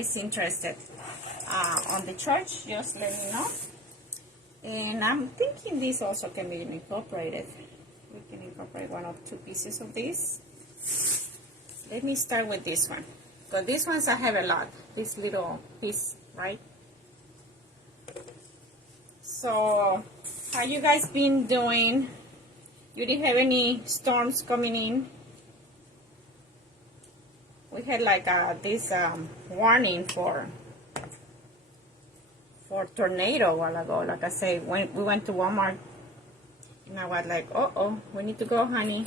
is interested on the church, just let me know. And I'm thinking this also can be incorporated. We can incorporate one or two pieces of this. Let me start with this one, because these ones I have a lot, this little piece, right? So how you guys been doing? You didn't have any storms coming in? We had like this warning for tornado a while ago. Like I said, when we went to Walmart, and I was like, uh-oh, we need to go, honey.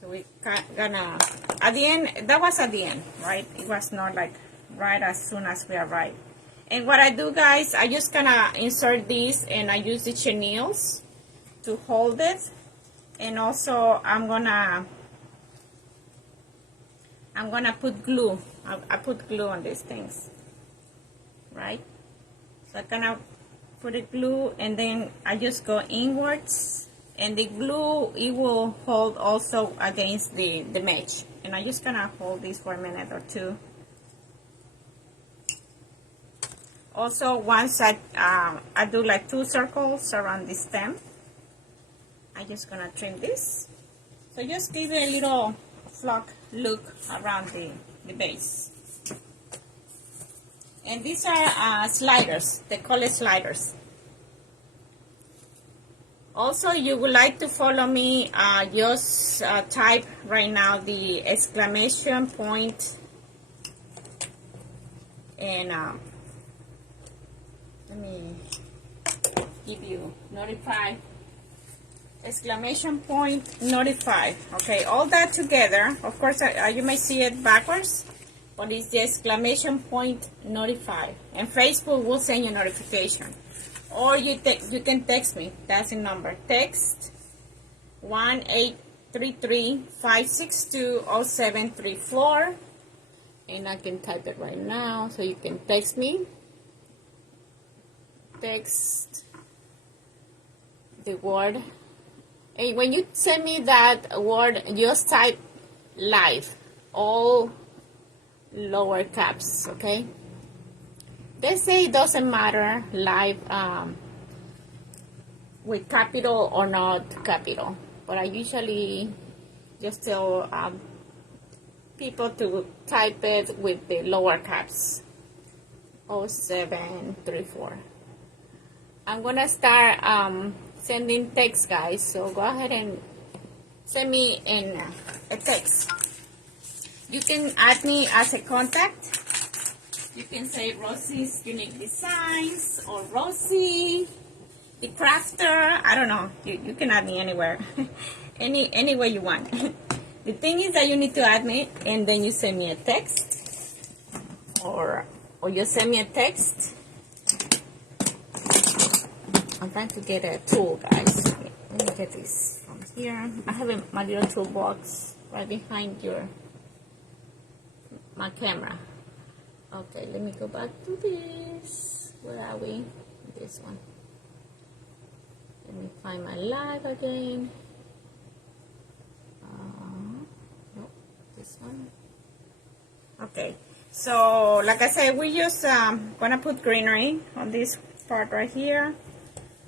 So we gonna, at the end, that was at the end, right? It was not like right as soon as we arrived. And what I do, guys, I just gonna insert these, and I use the chenilles to hold it. And also, I'm gonna put glue. I put glue on these things, right? So I'm gonna put a glue, and then I just go inwards, and the glue, it will hold also against the mesh. And I'm just gonna hold this for a minute or two. Also, once I do like 2 circles around the stem, I'm just gonna trim this. So just give it a little flock look around the base. And these are sliders. They call it sliders. Also, you would like to follow me, just type right now the exclamation point, and let me give you notify, exclamation point, notify. Okay, all that together. Of course, you may see it backwards, but it's the exclamation point, notify. And Facebook will send you notification. Or you can text me. That's the number. Text 1-833-562-0734. And I can type it right now, so you can text me. Text the word. And when you send me that word, just type live, all lower caps, okay? They say it doesn't matter live with capital or not capital, but I usually just tell people to type it with the lower caps. 0734. I'm gonna start sending text, guys, so go ahead and send me a text. You can add me as a contact. You can say Rosie's Unique Designs, or Rosie the Crafter. I don't know. You can add me anywhere. any way you want. The thing is that you need to add me, and then you send me a text, or you send me a text. I'm trying to get a tool, guys. Let me get this from here. I have my little toolbox right behind my camera. Okay, let me go back to this. Where are we? This one. Let me find my live again. Nope, this one. Okay, so like I said, we just gonna put greenery on this part right here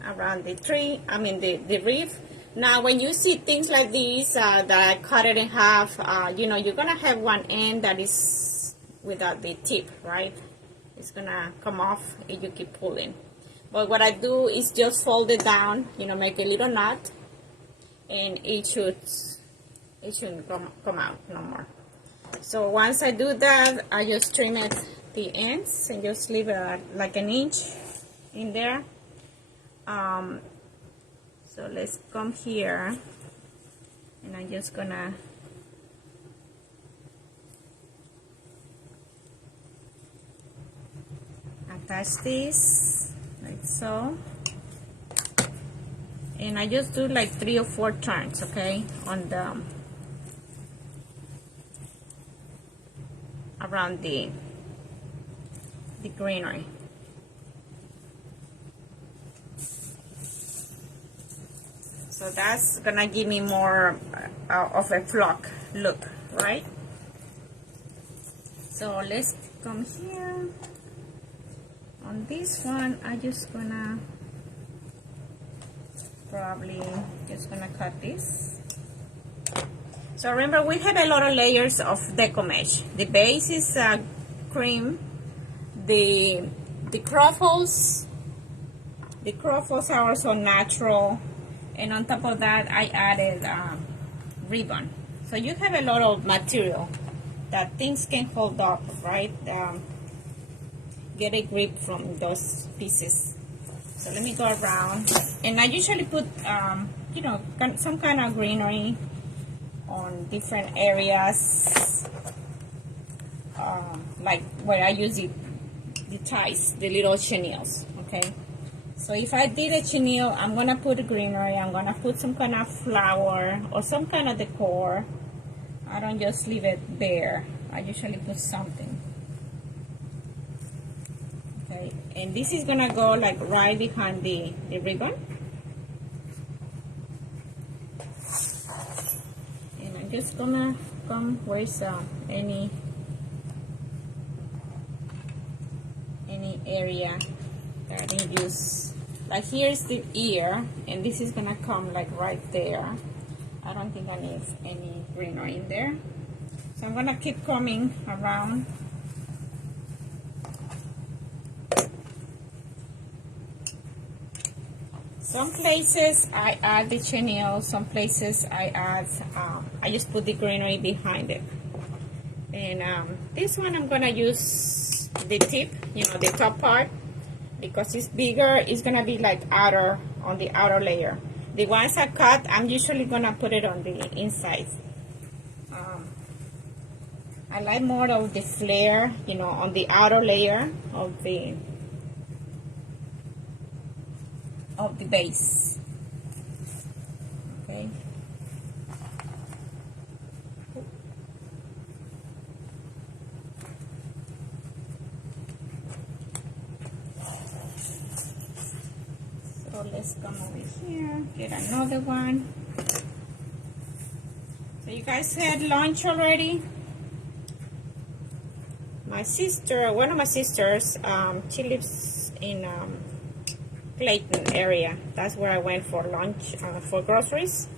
around the tree. I mean the wreath. Now, when you see things like these that I cut it in half, you know, you're gonna have one end that is without the tip, right? It's gonna come off if you keep pulling. But what I do is just fold it down, you know, make a little knot, and it shouldn't come out no more. So once I do that, I just trim it the ends and just leave it like an inch in there. So let's come here, and I'm just gonna attach this like so, and I just do like 3 or 4 turns, okay, on the around the greenery. So that's gonna give me more of a flock look, right? So let's come here. On this one, I just gonna probably just gonna cut this. So remember, we have a lot of layers of Deco mesh. The base is cream. The croffles are also natural, and on top of that, I added ribbon. So you have a lot of material that things can hold up, right? Get a grip from those pieces. So let me go around, and I usually put you know, some kind of greenery on different areas, like where I use the ties, the little chenilles. Okay, so if I did a chenille, I'm gonna put greenery. I'm gonna put some kind of flower or some kind of decor. I don't just leave it bare. I usually put something. Okay, and this is gonna go like right behind the ribbon. And I'm just gonna come with any area that I didn't use. Like here's the ear, and this is gonna come like right there. I don't think I need any greenery in there. So I'm gonna keep coming around. Some places I add the chenille, some places I add, I just put the greenery behind it. And this one I'm gonna use the tip, you know, the top part, because it's bigger. It's gonna be like outer, on the outer layer. The ones I cut, I'm usually gonna put it on the inside. I like more of the flare, you know, on the outer layer of the base. Okay. So let's come over here, get another one. So you guys had lunch already? My sister, one of my sisters, she lives in Clayton area. That's where I went for lunch, for groceries.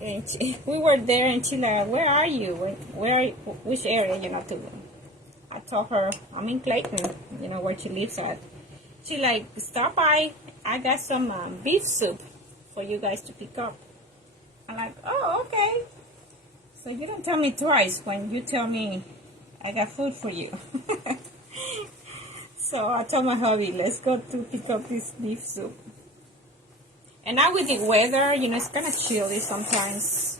And we were there, and she like, "Where are you? Which area?" You know, I told her I'm in Clayton. You know where she lives at. She like, "Stop by. I got some beef soup for you guys to pick up." I'm like, "Oh, okay." So you don't tell me twice when you tell me I got food for you. So I told my hubby, let's go to pick up this beef soup. And now with the weather, you know, it's kind of chilly sometimes.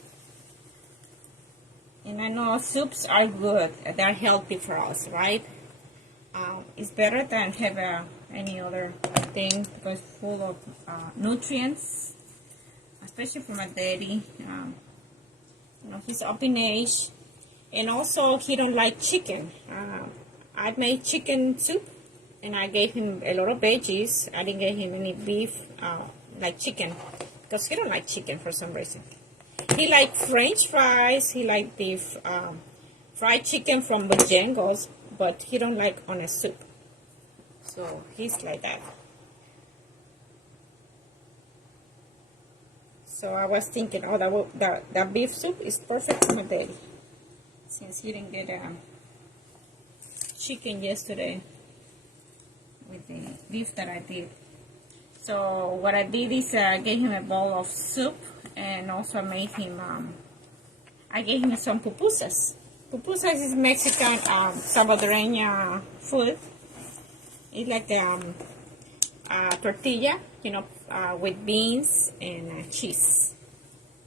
And I know soups are good. They're healthy for us, right? It's better than have any other thing because it's full of nutrients, especially for my daddy. You know, he's up in age. And also, he don't like chicken. I made chicken soup, and I gave him a lot of veggies. I didn't give him any beef, like chicken, because he don't like chicken for some reason. He like French fries. He like beef, fried chicken from Bojangles, but he don't like on a soup. So he's like that. So I was thinking, oh, that beef soup is perfect for my daddy, since he didn't get chicken yesterday with the beef that I did. So what I did is I gave him a bowl of soup, and also made him, I gave him some pupusas. Pupusas is Mexican Salvadoreña food. It's like a tortilla, you know, with beans and cheese.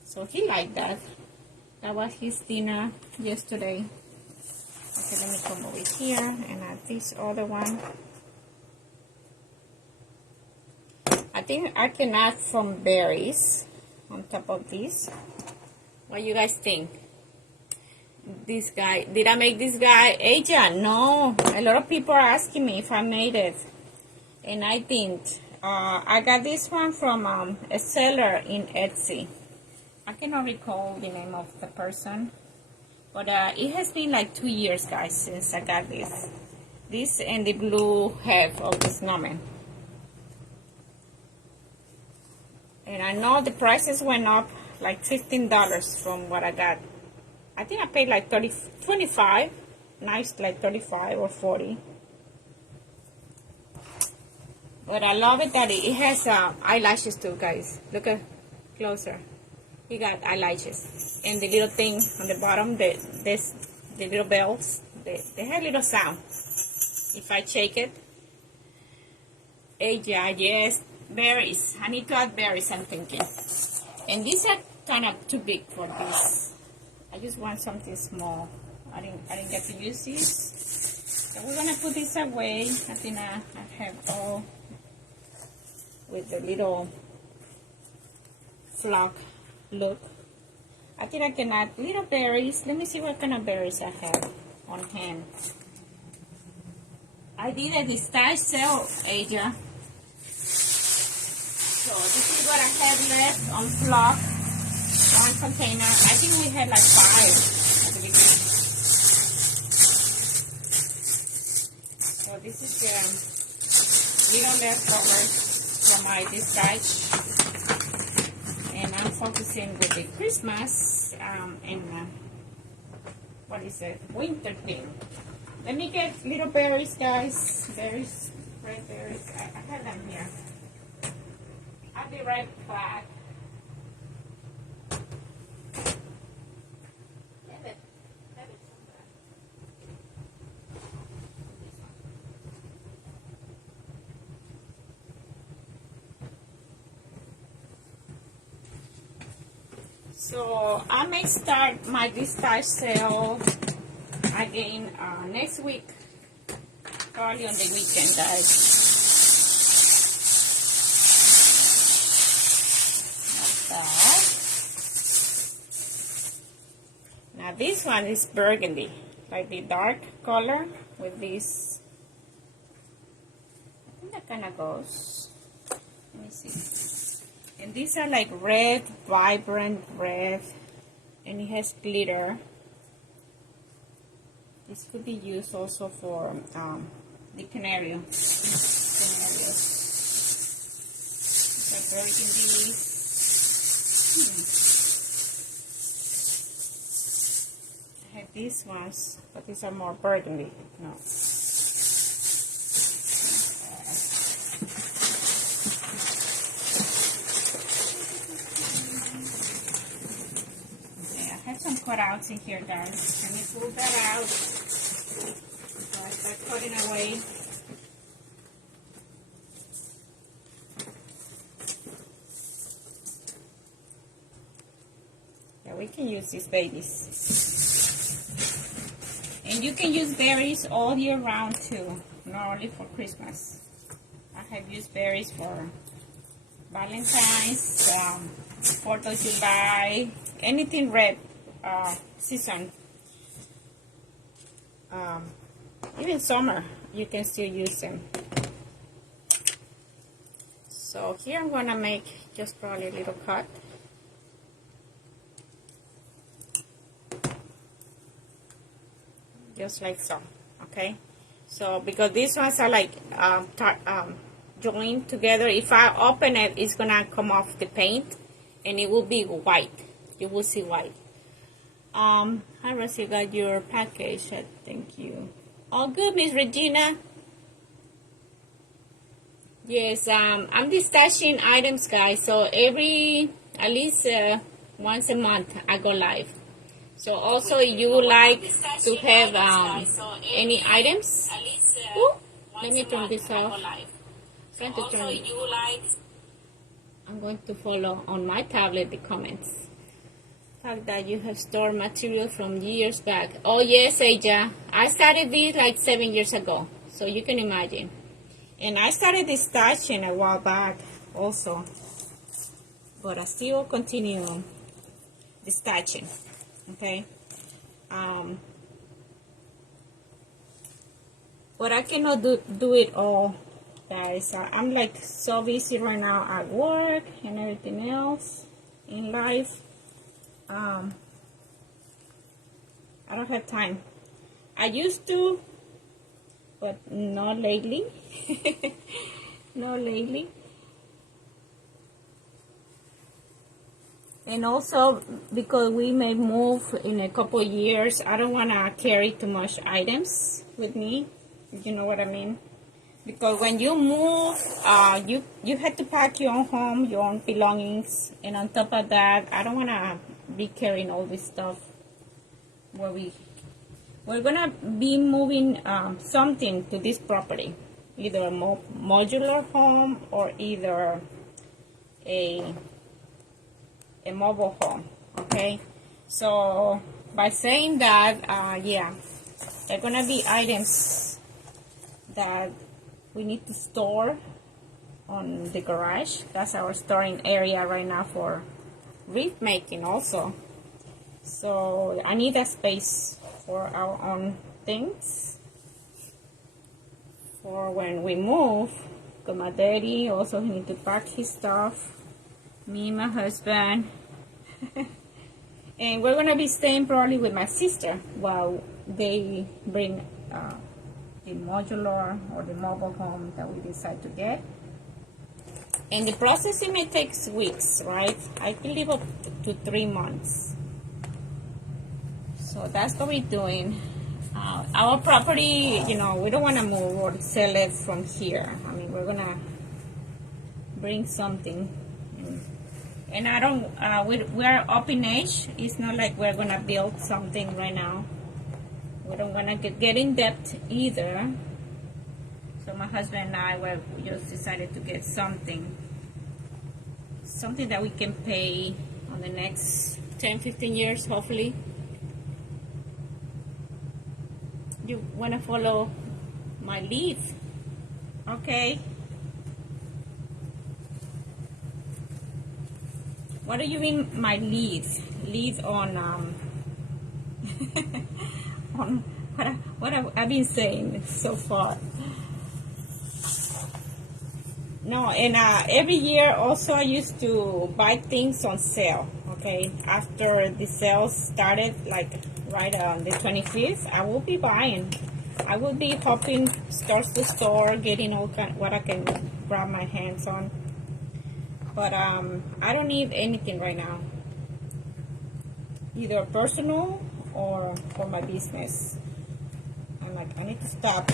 So he liked that. That was his dinner yesterday. Okay, let me come over here and add this other one. I think I can add some berries on top of this. What do you guys think? This guy, did I make this guy? Aja, no. A lot of people are asking me if I made it, and I didn't. I got this one from a seller in Etsy. I cannot recall the name of the person. But it has been like 2 years, guys, since I got this. This and the blue head of the snowman. And I know the prices went up like $15 from what I got. I think I paid like 25. Nice, like 35 or 40. But I love it that it has eyelashes too, guys. Look at closer. You got eyelashes. And the little thing on the bottom, the little bells, they have little sound. If I shake it. Yeah, yes, berries. I need to add berries, I'm thinking. And these are kind of too big for this. I just want something small. I didn't get to use these. So we're gonna put this away. I think I have all with the little flock look. I think I can add little berries. Let me see what kind of berries I have on hand. I did a distache sale, Asia. So this is what I have left on flock. One container. I think we had like 5 at the beginning. So this is the little leftovers from my dispatch. And I'm focusing with the Christmas and what is it? Winter thing. Let me get little berries, guys. Berries, red berries. I have them here. I'll be right back. So I may start my dispatch sale again next week, probably on the weekend, guys. Like that. Now this one is burgundy, like the dark color with this. I think that kind of goes. Let me see. And these are like red, vibrant red, and it has glitter. This could be used also for the canary. Canarios. These are burgundy. I have these ones, but these are more burgundy. No. Some cutouts in here, guys. Let me pull that out. So I start cutting away. Yeah, we can use these babies. And you can use berries all year round too, not only for Christmas. I have used berries for Valentine's, 4th of July, anything red. Season, even summer, you can still use them. So here I'm gonna make just probably a little cut. Just like so, okay? So because these ones are like joined together, if I open it, it's gonna come off the paint and it will be white. You will see white. Hi Ross, you got your package. Thank you. All good, Miss Regina. Yes, I'm distashing items, guys. So at least once a month, I go live. So also, if you would like to have any items, let me turn this off. I'm going to follow on my tablet the comments. Fact that you have stored material from years back. Oh yes, Aja. I started this like 7 years ago, so you can imagine. And I started this stashing a while back also, but I still continue the stashing. Okay. But I cannot do it all, guys. I'm like so busy right now at work and everything else in life. I don't have time. I used to, but not lately. Not lately. And also, because we may move in a couple years, I don't want to carry too much items with me. You know what I mean? Because when you move, you have to pack your own home, your own belongings. And on top of that, I don't want to be carrying all this stuff. We're going to be moving something to this property. Either a modular home or either a mobile home, okay? So by saying that, yeah, there are gonna be items that we need to store on the garage. That's our storing area right now for wreath making also. So I need a space for our own things for when we move. Because my daddy also need to pack his stuff. Me and my husband. And we're gonna be staying probably with my sister while they bring the modular or the mobile home that we decide to get. And the processing may take weeks, right? I believe up to 3 months. So that's what we're doing. Our property, you know, we don't want to move or sell it from here. I mean, we're gonna bring something. And I don't, we're up in age. It's not like we're gonna build something right now. We don't wanna get in debt either. So my husband and I we just decided to get something that we can pay on the next 10-15 years, hopefully. You wanna follow my lead? Okay. What do you mean, my lead? Lead on on what I've been saying so far. No, and every year also I used to buy things on sale. Okay, after the sales started, like right on the 25th, I will be buying. I will be hopping store to store, getting all what I can grab my hands on. But I don't need anything right now, either personal or for my business. I'm like, I need to stop.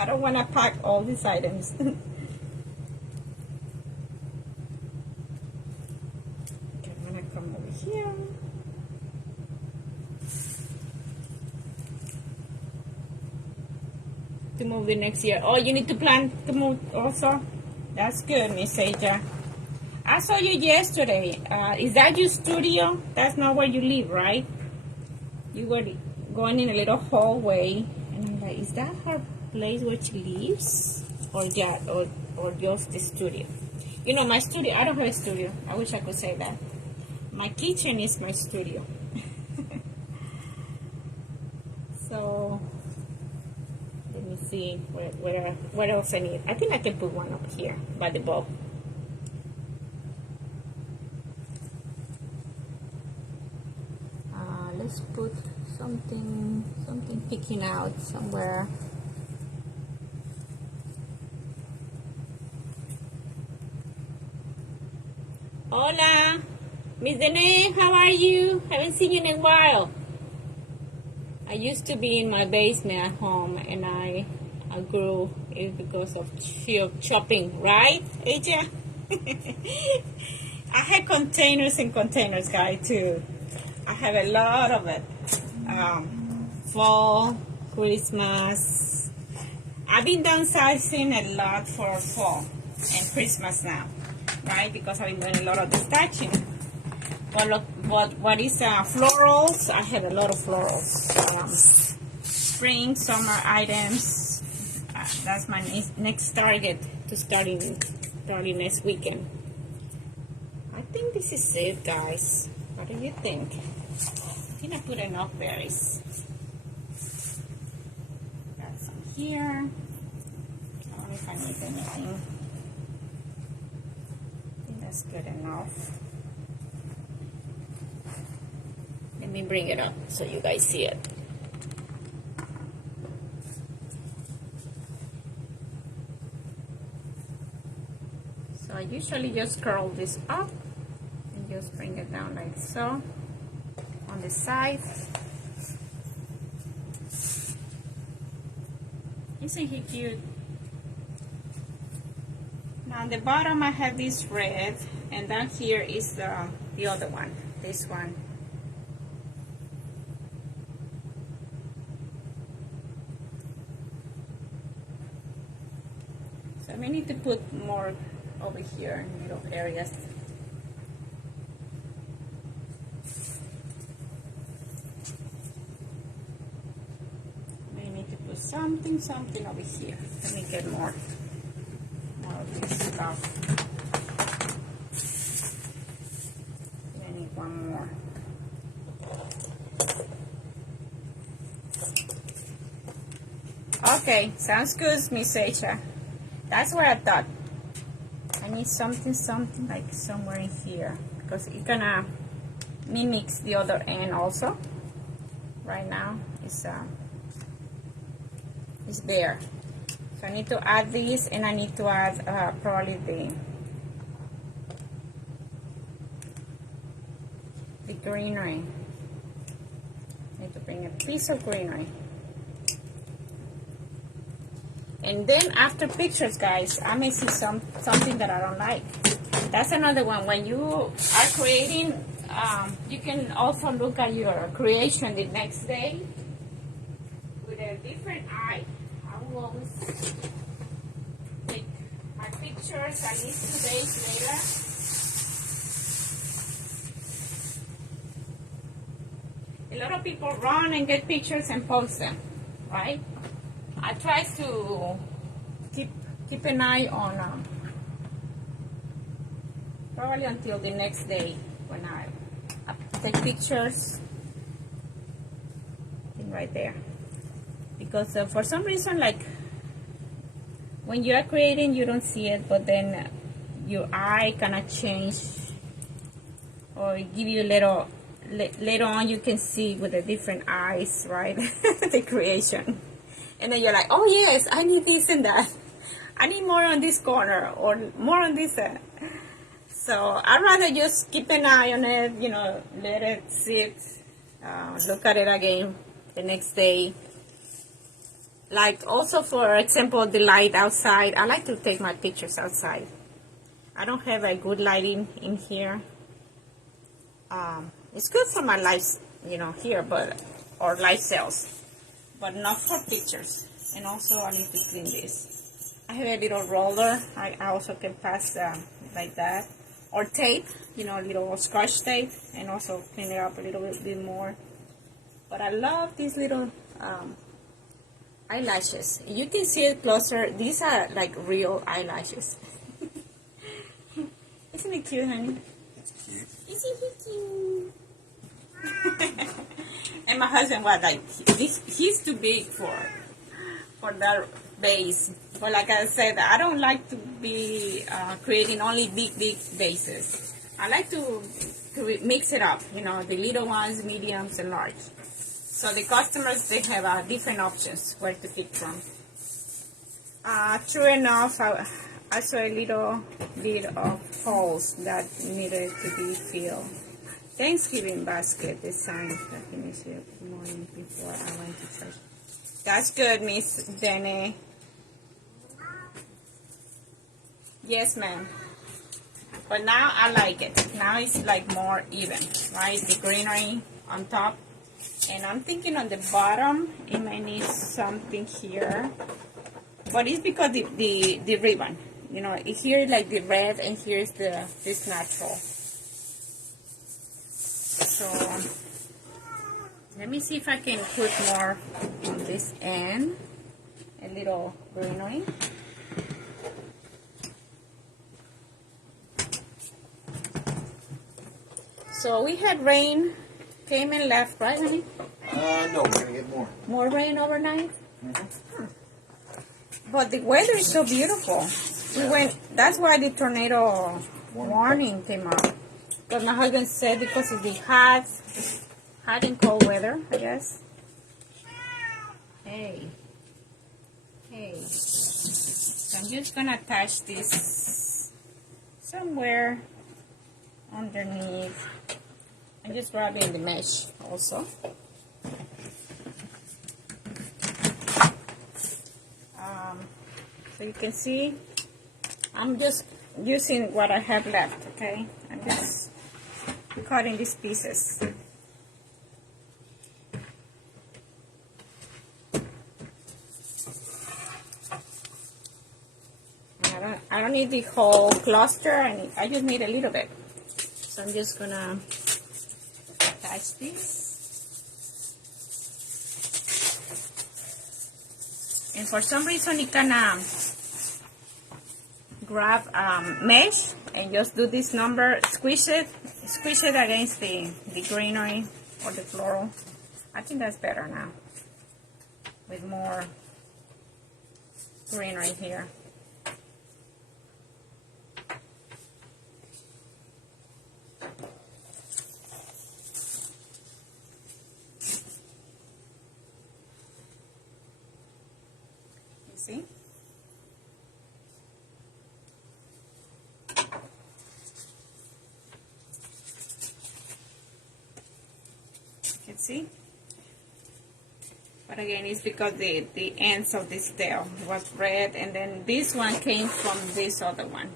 I don't want to pack all these items. Okay, I'm gonna come over here. To move the next year. Oh, you need to plan to move also? That's good, Miss Aja. I saw you yesterday. Is that your studio? That's not where you live, right? You were going in a little hallway, and I'm like, is that her place where she lives? Or just the studio? You know, my studio, I don't have a studio. I wish I could say that. My kitchen is my studio. So, let me see what else I need. I think I can put one up here by the bulb. Let's put something picking out somewhere. Hola, Miss Dene, how are you? Haven't seen you in a while. I used to be in my basement at home, and I grew it because of shopping, right, Aja? I had containers and containers, guys, too. I have a lot of it. Fall, Christmas. I've been downsizing a lot for fall and Christmas now, right? Because I've been doing a lot of detaching. But what is florals? I have a lot of florals. Spring, summer items. That's my next target to starting probably next weekend. I think this is it, guys. What do you think? I think I put enough berries. Got some here. I don't know if I need anything. I think that's good enough. Let me bring it up so you guys see it. So I usually just curl this up and just bring it down like so on the side. Isn't he cute? Now on the bottom I have this red, and down here is the other one, this one. So I may need to put more over here in little areas. May need to put something over here. Let me get more of this stuff. I need one more. Okay, sounds good, Miss Aisha. That's what I thought. I need something like somewhere in here, because it gonna mimics the other end also. Right now it's bare. So I need to add this, and I need to add probably the greenery. I need to bring a piece of greenery. And then after pictures, guys, I may see something that I don't like. That's another one. When you are creating, you can also look at your creation the next day with a different eye. I will always take my pictures at least 2 days later. A lot of people run and get pictures and post them, right? I try to keep an eye on probably until the next day when I take pictures right there, because for some reason, like when you are creating, you don't see it, but then your eye kind of change or give you a little later on. You can see with the different eyes, right? The creation. And then you're like, oh yes, I need this and that. I need more on this corner or more on this end. So I'd rather just keep an eye on it, you know, let it sit, look at it again the next day. Like also, for example, the light outside. I like to take my pictures outside. I don't have a good lighting in here. It's good for my lights, you know, here, or light cells. But not for pictures. And also I need to clean this. I have a little roller. I also can pass like that, or tape, you know, a little scotch tape, and also clean it up a little bit more. But I love these little eyelashes. You can see it closer. These are like real eyelashes. Isn't it cute, honey? It's cute. Isn't it cute? And my husband was like, he's too big for that base. But like I said, I don't like to be creating only big bases. I like to mix it up, you know, the little ones, mediums, and large. So the customers, they have different options where to pick from. True enough, I saw a little bit of holes that needed to be filled. Thanksgiving basket design that finished the morning before I went to church. That's good, Miss Dene. Yes, ma'am. But now I like it. Now it's like more even, right? The greenery on top. And I'm thinking on the bottom, it might need something here. But it's because the ribbon. You know, here like the red, and here's this natural. So let me see if I can put more on this end, a little greenery. So we had rain, came and left, right, honey? No, we're gonna get more. More rain overnight? But the weather is so beautiful. That's why the tornado warning came out. Because my husband said because of the hot hot and cold weather, I guess. Hey. So I'm just gonna attach this somewhere underneath. I'm just grabbing the mesh also. So you can see, I'm just using what I have left, okay? I'm just cutting these pieces. I don't need the whole cluster, I just need a little bit. So I'm just gonna attach this. And for some reason it can grab mesh and just do this number, squish it against the greenery or the floral. I think that's better now with more greenery here. See? You can see? But again, it's because the ends of this tail was red, and then this one came from this other one.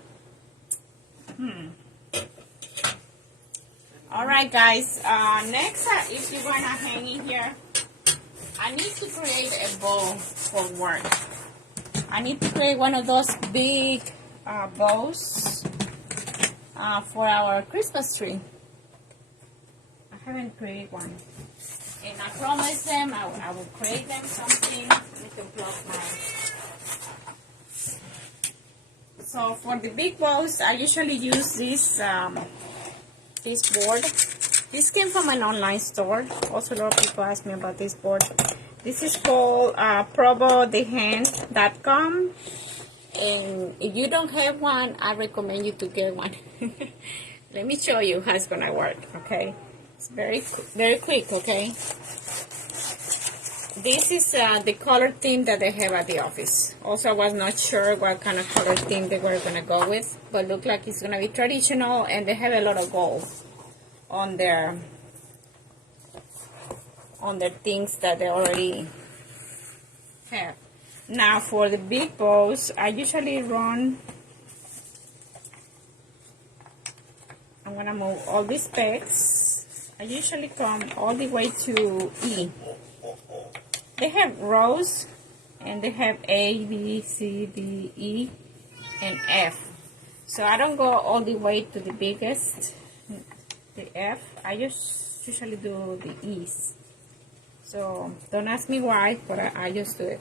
Alright guys, next, if you wanna hang in here, I need to create a bow for work. I need to create one of those big bows for our Christmas tree. I haven't created one. And I promised them I will create them something. Let me plug So for the big bows, I usually use this this board. This came from an online store. Also, a lot of people ask me about this board. This is called probodehand.com, and if you don't have one, I recommend you to get one. Let me show you how it's gonna work. Okay, it's very quick. Okay, this is the color theme that they have at the office. Also, I was not sure what kind of color theme they were gonna go with, but look like it's gonna be traditional, and they have a lot of gold on their things that they already have. Now for the big bows, I usually run, I'm gonna move all these pegs. I usually come all the way to E. They have rows, and they have A, B, C, D, E, and F. So I don't go all the way to the biggest, the F. I just usually do the E's. So don't ask me why, but I just do it.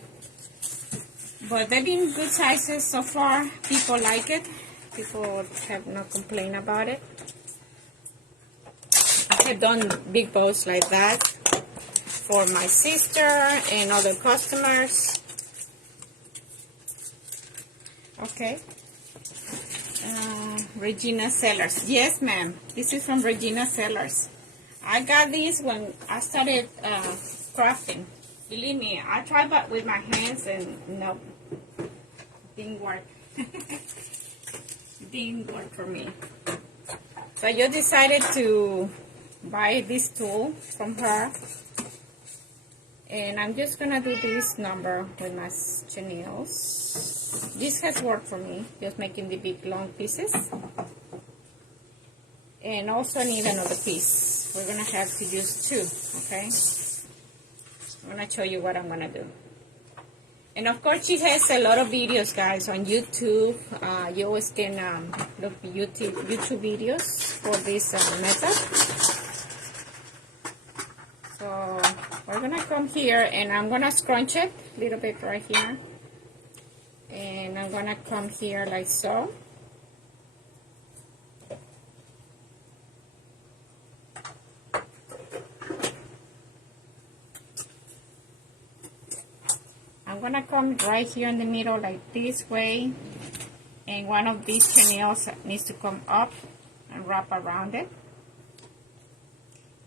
But they've been good sizes so far. People like it. People have no complaint about it. I have done big bows like that for my sister and other customers. Okay. Regina Sellers. Yes, ma'am. This is from Regina Sellers. I got this when I started crafting. Believe me, I tried but with my hands and no, didn't work. Didn't work for me. So I just decided to buy this tool from her. And I'm just gonna do this number with my chenilles. This has worked for me, just making the big long pieces. And also need another piece. We're gonna have to use two, okay? I'm gonna show you what I'm gonna do. And of course she has a lot of videos, guys, on YouTube. You always can look YouTube videos for this method. So we're gonna come here and I'm gonna scrunch it a little bit right here. And I'm gonna come here like so. I'm gonna come right here in the middle like this way, and one of these chenilles needs to come up and wrap around it.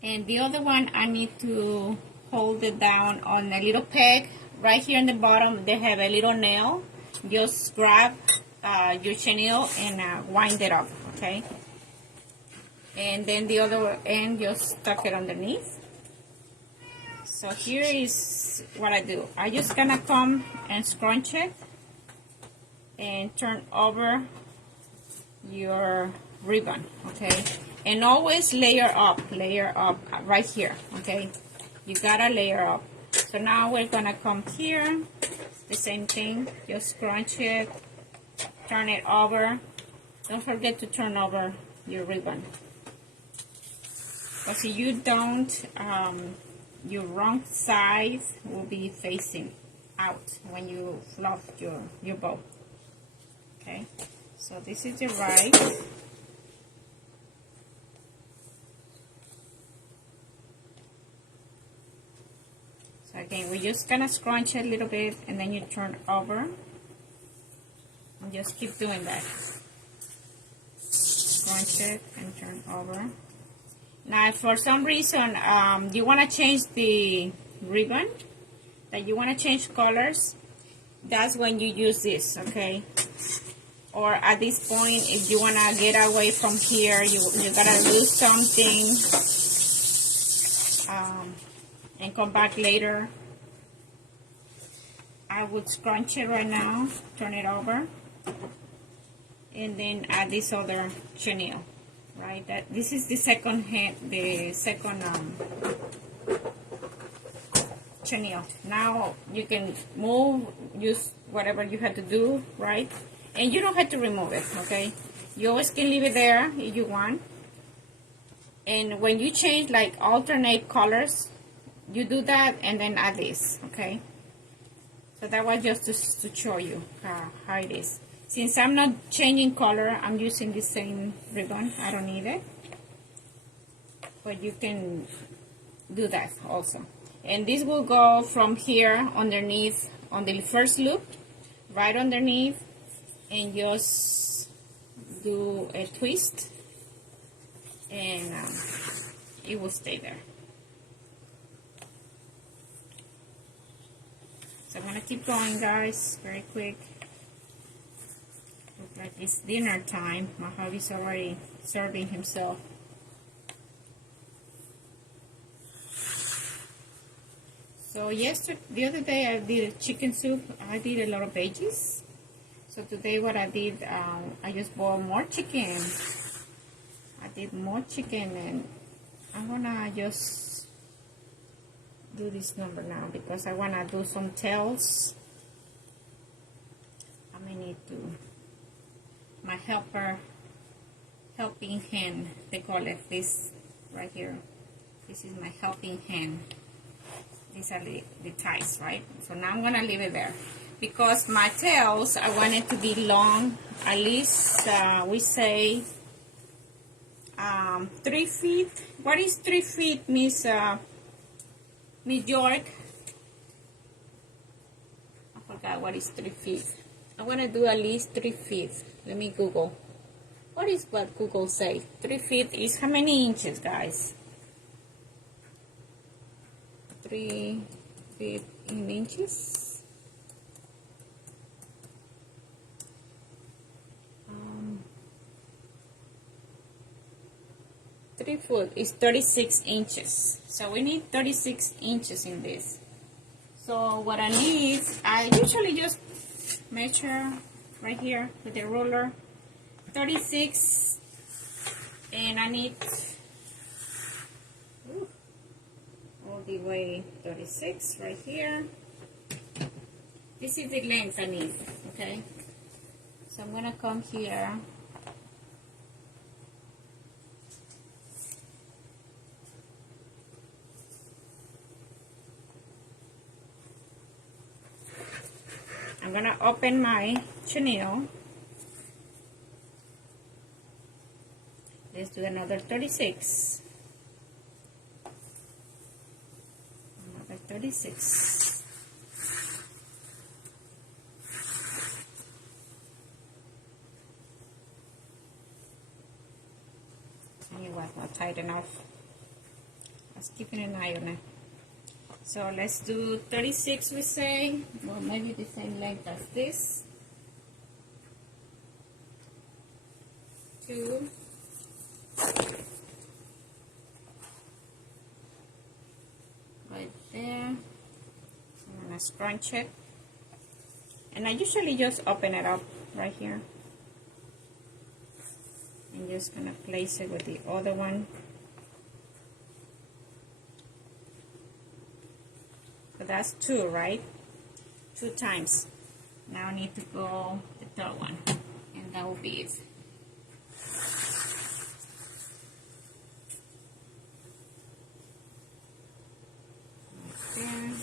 And the other one, I need to hold it down on a little peg. Right here in the bottom, they have a little nail. Just grab your chenille and wind it up, okay? And then the other end, just tuck it underneath. So here is what I do. I just gonna come and scrunch it and turn over your ribbon, okay? And always layer up right here, okay? You gotta layer up. So now we're gonna come here, the same thing, just scrunch it, turn it over. Don't forget to turn over your ribbon. Because if you don't, your wrong side will be facing out when you fluff your bow. Okay, so this is the right. So again, we're just gonna scrunch it a little bit and then you turn over. And just keep doing that. Scrunch it and turn over. Now, if for some reason you want to change the ribbon, that you want to change colors, that's when you use this, okay? Or at this point, if you want to get away from here, you gotta lose something and come back later. I would scrunch it right now, turn it over, and then add this other chenille. Right, that this is the second chenille. Now you can move, use whatever you had to do, right? And you don't have to remove it, okay? You always can leave it there if you want. And when you change, like alternate colors, you do that and then add this, okay? So that was just to show you how it is. Since I'm not changing color, I'm using the same ribbon. I don't need it. But you can do that also. And this will go from here underneath on the first loop, right underneath, and just do a twist, and it will stay there. So I'm gonna keep going, guys, very quick. Looks like it's dinner time. My hubby's already serving himself. So the other day I did a chicken soup. I did a lot of veggies. So today what I did, I just boiled more chicken. I did more chicken, and I'm gonna just do this number now because I wanna do some tails. I may need to, my helping hand, they call it this right here. This is my helping hand. These are the ties, right? So now I'm gonna leave it there. Because my tails, I want it to be long, at least we say 3 feet. What is 3 feet, Miss York? I forgot what is 3 feet. I want to do at least 3 feet. Let me Google. What is what Google say? 3 feet is how many inches, guys? 3 feet in inches. 3 foot is 36 inches. So we need 36 inches in this. So what I need, I usually just measure right here with the ruler, 36, and I need all the way 36 right here. This is the length I need, okay? So I'm gonna come here. I'm gonna open my chenille. Let's do another 36. Another 36. Tell you what, not tight enough. Just keeping an eye on it. So let's do 36, we say, or maybe the same length as this. 2. Right there. I'm gonna scrunch it. And I usually just open it up right here. I'm just gonna place it with the other one. So that's 2, right? 2 times. Now I need to go the third one, and that will be it. Right there.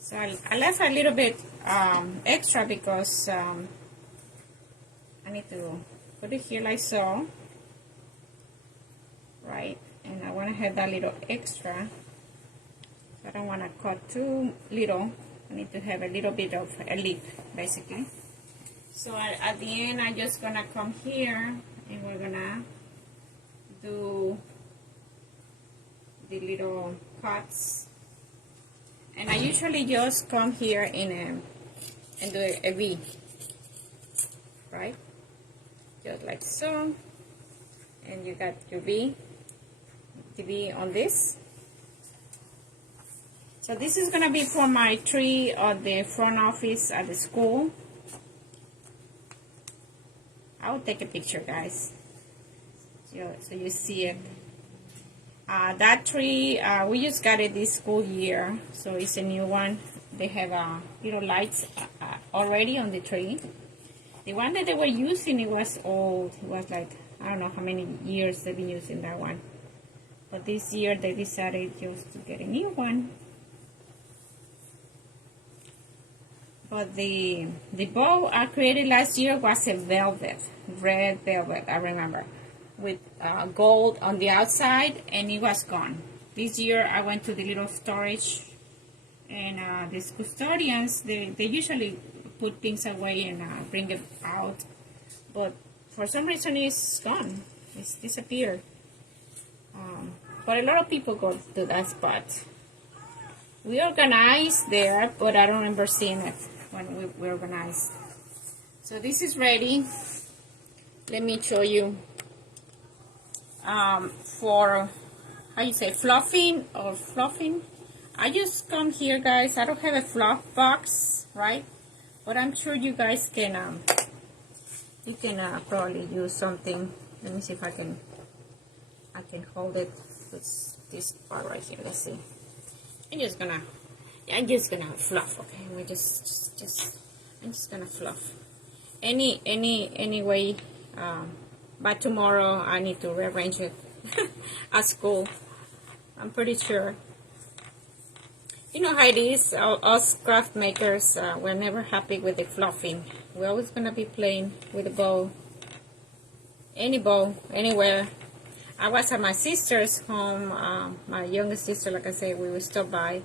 So I left a little bit extra because I need to put it here like so, right? And I want to have that little extra. So I don't want to cut too little. I need to have a little bit of a lip, basically. So at the end, I'm just gonna come here and we're gonna do the little cuts. And I usually just come here and do a V, right? Just like so. And you got your V, the V on this. So this is gonna be for my tree or the front office at the school. I'll take a picture, guys, so you see it. That tree, we just got it this school year, so it's a new one. They have little lights already on the tree. The one that they were using, it was old. It was like, I don't know how many years they've been using that one. But this year they decided just to get a new one. But the bow I created last year was a velvet, red velvet, I remember, with gold on the outside, and it was gone. This year I went to the little storage, and these custodians, they usually put things away and bring it out, but for some reason it's gone. It's disappeared. But a lot of people go to that spot. We organized there, but I don't remember seeing it when we organized. So this is ready. Let me show you. For, how you say, fluffing. I just come here, guys. I don't have a fluff box, right? But I'm sure you guys can, you can probably use something. Let me see if I can hold it with this part right here. Let's see. I'm just gonna fluff, okay? I'm just gonna fluff. Any way, but tomorrow I need to rearrange it at school. I'm pretty sure. You know how it is, us craft makers, we're never happy with the fluffing. We're always gonna be playing with a bow. Any bow, anywhere. I was at my sister's home, my youngest sister, like I said, we would stop by,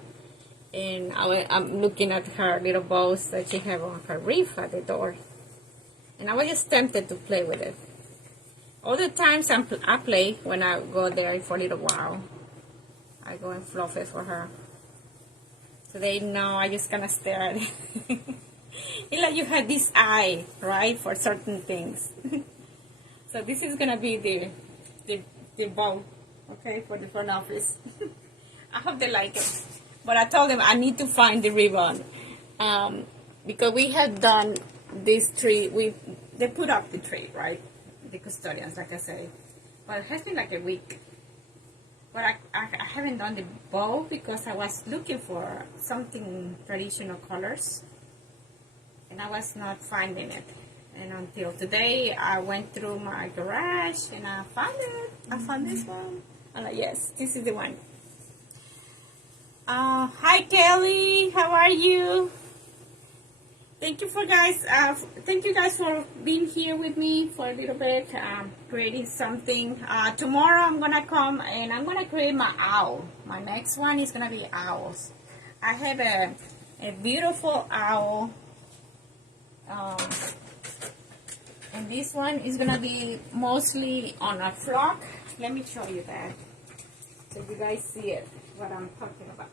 and I'm looking at her little bows that she have on her wreath at the door, and I was just tempted to play with it. Other times I play when I go there for a little while. I go and fluff it for her. Today, no, I just kind of stare at it. It's like you have this eye, right, for certain things. So this is gonna be the bow, okay, for the front office. I hope they like it. But I told them I need to find the ribbon, because we had done this tree. They put up the tree, right? The custodians, like I say. But it has been like a week. But I haven't done the bow because I was looking for something traditional colors, and I was not finding it. And until today, I went through my garage and I found it. I found this one. I'm like, yes, this is the one. Hi, Kelly. How are you? thank you thank you guys for being here with me for a little bit, creating something. Tomorrow I'm gonna come and I'm gonna create my owl. My next one is gonna be owls. I have a beautiful owl, and this one is gonna be mostly on a flock. Let me show you that so you guys see it, what I'm talking about.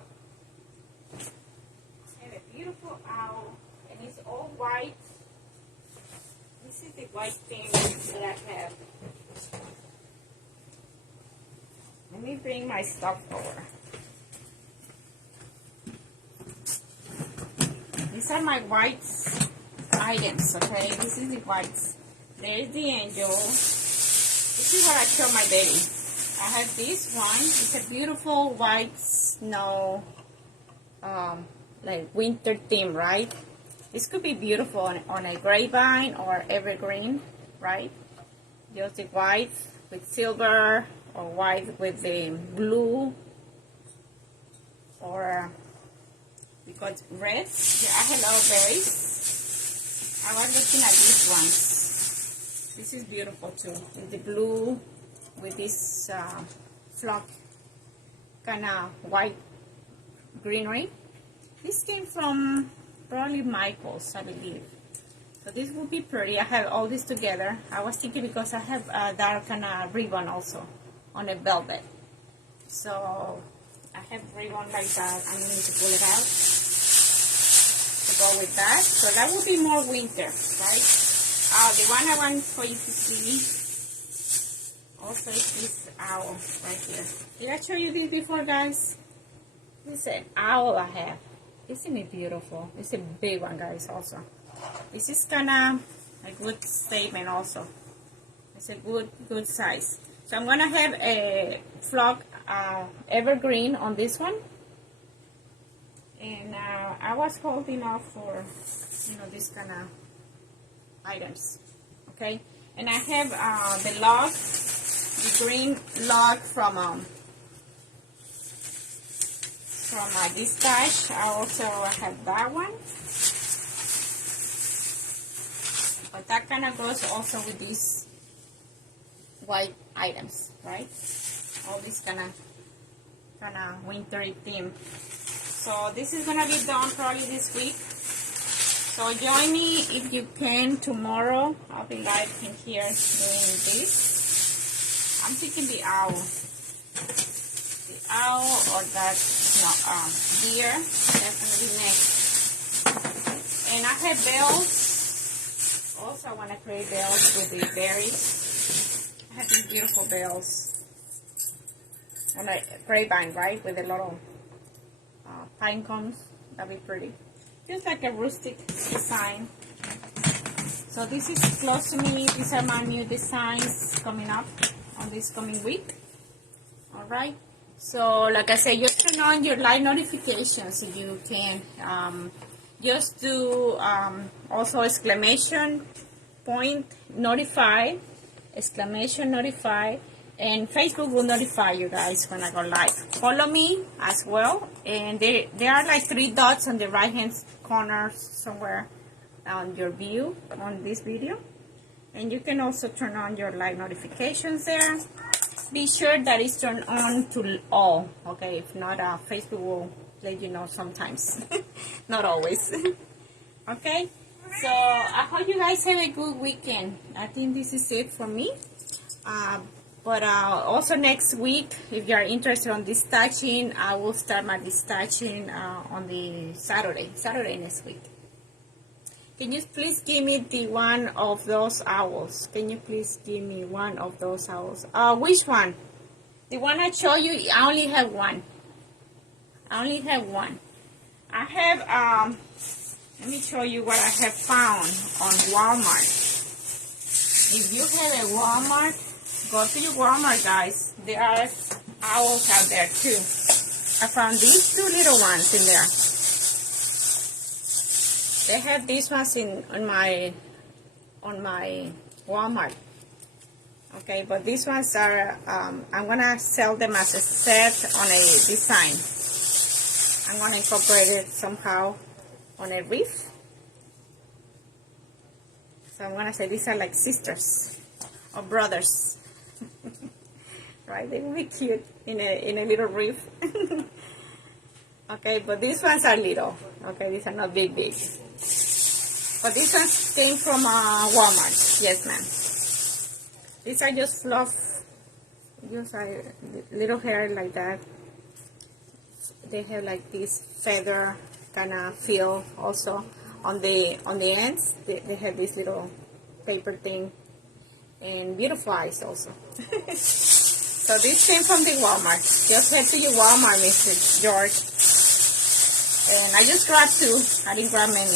I have a beautiful owl. It's all white. This is the white thing that I have. Let me bring my stuff over. These are my white items, okay? This is the whites. There's the angel. This is what I show my baby. I have this one. It's a beautiful white snow, like winter theme, right? This could be beautiful on a grapevine or evergreen, right? Just the white with silver or white with the blue, or because red. Yeah, I have all berries. I was looking at these ones. This is beautiful too. With the blue with this flock kind of white greenery. This came from probably Michael's, I believe. So this would be pretty. I have all this together. I was thinking because I have a dark kind of ribbon also on a velvet. So I have ribbon like that. I'm going to pull it out to go with that. So that would be more winter, right? The one I want for you to see also is this owl right here. Did I show you this before, guys? This is an owl I have. Isn't it beautiful? It's a big one, guys, also. This is kind of a good statement also. It's a good size. So I'm going to have a flock evergreen on this one. And I was holding off for, this kind of items. Okay? And I have the log, the green log from this stash. I also have that one, but that kind of goes also with these white items, right? All this kind of wintry theme. So this is gonna be done probably this week. So join me if you can tomorrow. I'll be live in here doing this. I'm thinking the owl or that deer, definitely next. And I have bells. Also, I want to create bells with the berries. I have these beautiful bells on a grapevine, right, with a lot of pine cones. That'd be pretty. Just like a rustic design. So this is close to me. These are my new designs coming up on this coming week. All right. So, like I said, just turn on your live notifications so you can just do also exclamation point notify, exclamation notify, and Facebook will notify you guys when I go live. Follow me as well, and there are like 3 dots on the right hand corner somewhere on your view on this video, and you can also turn on your live notifications there. Be sure that it's turned on to all, okay? If not, Facebook will let you know sometimes, not always. Okay, so I hope you guys have a good weekend. I think this is it for me. But also next week, if you are interested on this stashing, I will start my stashing on the Saturday next week. Can you please give me the one of those owls? Can you please give me one of those owls? Which one? The one I show you, I only have one. I only have one. I have, let me show you what I have found on Walmart. If you have a Walmart, go to your Walmart, guys. There are owls out there too. I found these 2 little ones in there. They have these ones on my Walmart. Okay, but these ones are, I'm gonna sell them as a set on a design. I'm gonna incorporate it somehow on a wreath. So I'm gonna say these are like sisters or brothers. Right? They will be cute in a little wreath. Okay, but these ones are little. Okay, these are not big. But these ones came from Walmart. Yes, ma'am. These are just fluff. Just little hair like that. They have like this feather kind of feel also on the ends. They have this little paper thing, and beautiful eyes also. So this came from the Walmart. Just head to your Walmart, Mr. George. And I just grabbed 2. I didn't grab many.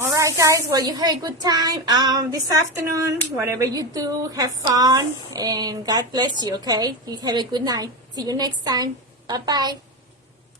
Alright guys, well you had a good time this afternoon. Whatever you do, have fun. And God bless you, okay? You have a good night. See you next time. Bye-bye.